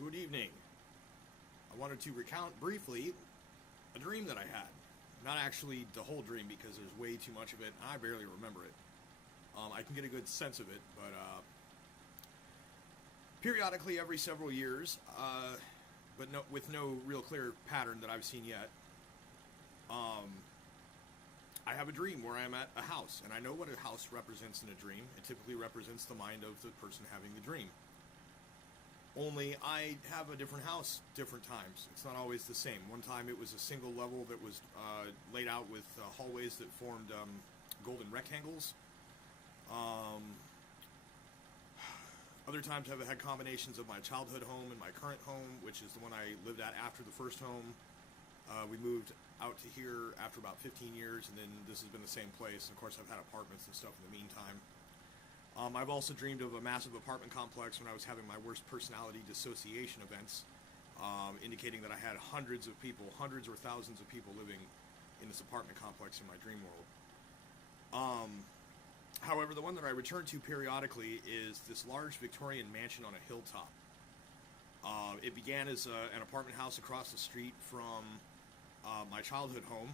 Good evening. I wanted to recount briefly a dream that I had. Not actually the whole dream because there's way too much of it and I barely remember it. I can get a good sense of it, but periodically every several years, but with no real clear pattern that I've seen yet, I have a dream where I'm at a house, and I know what a house represents in a dream. It typically represents the mind of the person having the dream. Only I have a different house different times. It's not always the same. One time it was a single level that was laid out with hallways that formed golden rectangles. Other times I've had combinations of my childhood home and my current home, which is the one I lived at after the first home. We moved out to here after about 15 years, and then this has been the same place. And of course, I've had apartments and stuff in the meantime. I've also dreamed of a massive apartment complex when I was having my worst personality dissociation events, indicating that I had hundreds of people, hundreds or thousands of people living in this apartment complex in my dream world. However, the one that I return to periodically is this large Victorian mansion on a hilltop. It began as an apartment house across the street from my childhood home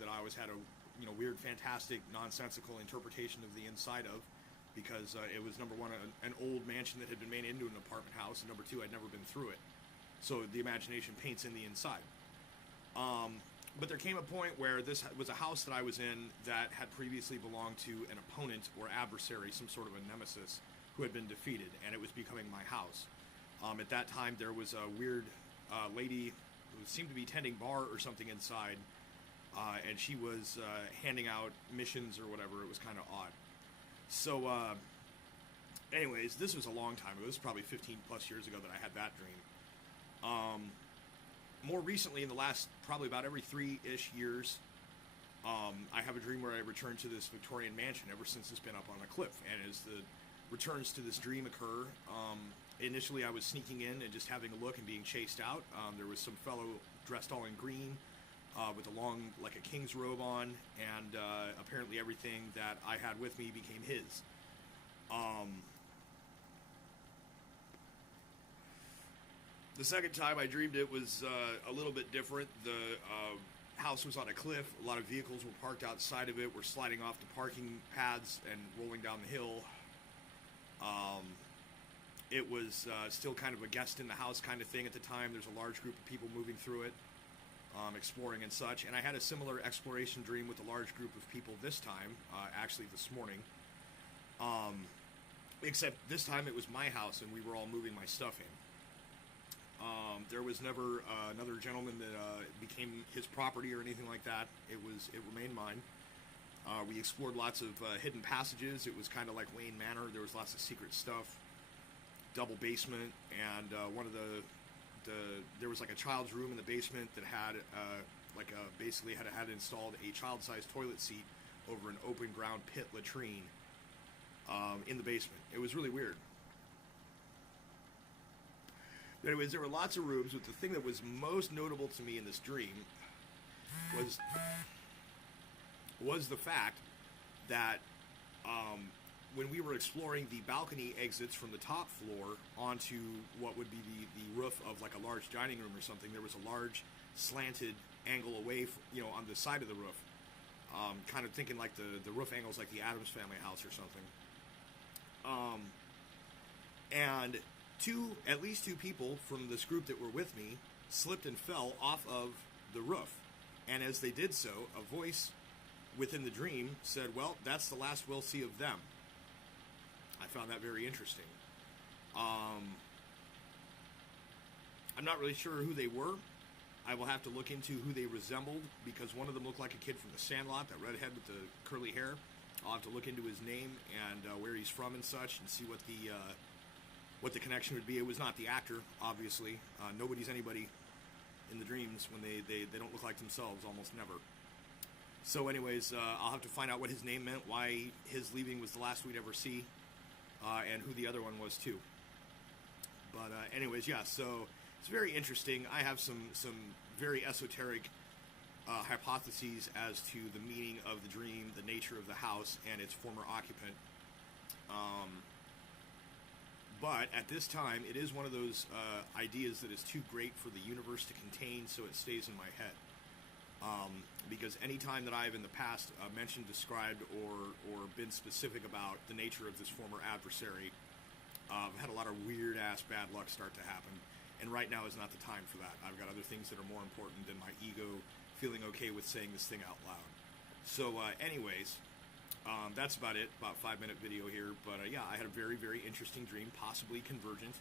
that I always had a weird, fantastic, nonsensical interpretation of the inside of, because it was, number one, an old mansion that had been made into an apartment house, and number two, I'd never been through it. So the imagination paints in the inside. But there came a point where this was a house that I was in that had previously belonged to an opponent or adversary, some sort of a nemesis, who had been defeated, and it was becoming my house. At that time, there was a weird lady who seemed to be tending bar or something inside, and she was handing out missions or whatever. It was kind of odd. So, anyways, this was a long time ago. This was probably 15 plus years ago that I had that dream. More recently, in the last probably about every 3-ish years, I have a dream where I return to this Victorian mansion ever since it's been up on a cliff. And as the returns to this dream occur, initially I was sneaking in and just having a look and being chased out. There was some fellow dressed all in green with a long, like a king's robe on, and apparently everything that I had with me became his. The second time I dreamed it was a little bit different. The house was on a cliff. A lot of vehicles were parked outside of it. Were sliding off the parking pads and rolling down the hill. It was still kind of a guest in the house kind of thing at the time. There's a large group of people moving through it, exploring and such. And I had a similar exploration dream with a large group of people this time, actually this morning. Except this time it was my house and we were all moving my stuff in. There was never another gentleman that became his property or anything like that. It remained mine. We explored lots of hidden passages. It was kind of like Wayne Manor. There was lots of secret stuff. Double basement, and one of there was like a child's room in the basement that had basically had installed a child-sized toilet seat over an open ground pit latrine in the basement. It was really weird. Anyways, there were lots of rooms, but the thing that was most notable to me in this dream was the fact that when we were exploring the balcony exits from the top floor onto what would be the roof of like a large dining room or something, there was a large slanted angle away on the side of the roof. Kind of thinking like the roof angles like the Addams Family house or something. And at least two people from this group that were with me slipped and fell off of the roof. And as they did so, a voice within the dream said, "Well, that's the last we'll see of them." I found that very interesting. I'm not really sure who they were. I will have to look into who they resembled, because one of them looked like a kid from The Sandlot, that redhead with the curly hair. I'll have to look into his name and where he's from and such, and see what the connection would be. It was not the actor, obviously. Nobody's anybody in the dreams when they don't look like themselves, almost never. So anyways, I'll have to find out what his name meant, why his leaving was the last we'd ever see, and who the other one was too. But anyways, yeah, so it's very interesting. I have some very esoteric hypotheses as to the meaning of the dream, the nature of the house, and its former occupant. But at this time, it is one of those ideas that is too great for the universe to contain, so it stays in my head. Because any time that I've in the past mentioned, described, or been specific about the nature of this former adversary, I've had a lot of weird-ass bad luck start to happen. And right now is not the time for that. I've got other things that are more important than my ego feeling okay with saying this thing out loud. So anyways, that's about it. About 5-minute video here. But yeah, I had a very, very interesting dream, possibly convergent,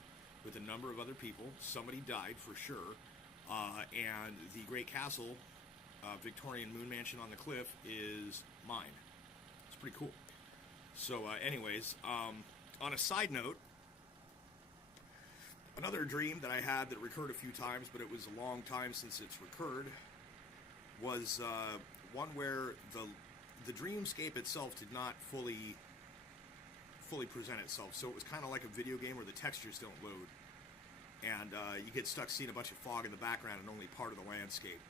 with a number of other people. Somebody died for sure. And the Great Castle, Victorian Moon Mansion on the cliff, is mine. It's pretty cool. So anyways, on a side note, another dream that I had that recurred a few times, but it was a long time since it's recurred, was one where the dreamscape itself did not fully present itself. So it was kind of like a video game where the textures don't load. And you get stuck seeing a bunch of fog in the background and only part of the landscape.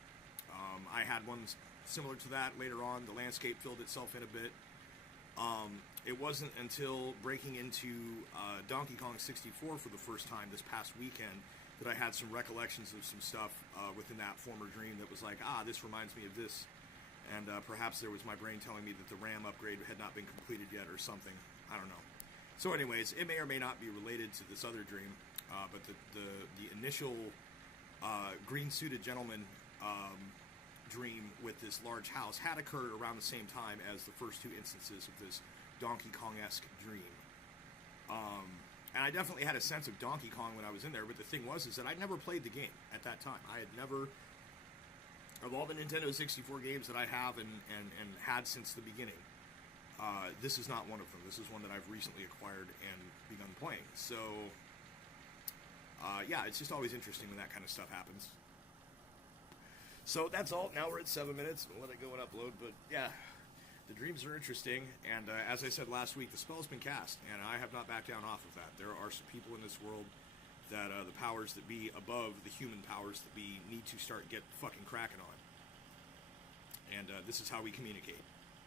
I had one similar to that later on. The landscape filled itself in a bit. It wasn't until breaking into Donkey Kong 64 for the first time this past weekend that I had some recollections of some stuff within that former dream that was like, this reminds me of this. And perhaps there was my brain telling me that the RAM upgrade had not been completed yet or something. I don't know. So anyways, it may or may not be related to this other dream, but the initial green-suited gentleman dream with this large house had occurred around the same time as the first two instances of this Donkey Kong-esque dream. And I definitely had a sense of Donkey Kong when I was in there, but the thing was is that I'd never played the game at that time. I had never, of all the Nintendo 64 games that I have and had since the beginning, this is not one of them. This is one that I've recently acquired and begun playing. So, yeah, it's just always interesting when that kind of stuff happens. So that's all. Now we're at 7 minutes. We'll let it go and upload. But yeah, the dreams are interesting. And as I said last week, the spell's been cast. And I have not backed down off of that. There are some people in this world that the powers that be above the human powers that be need to start get fucking cracking on. And this is how we communicate.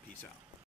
Peace out.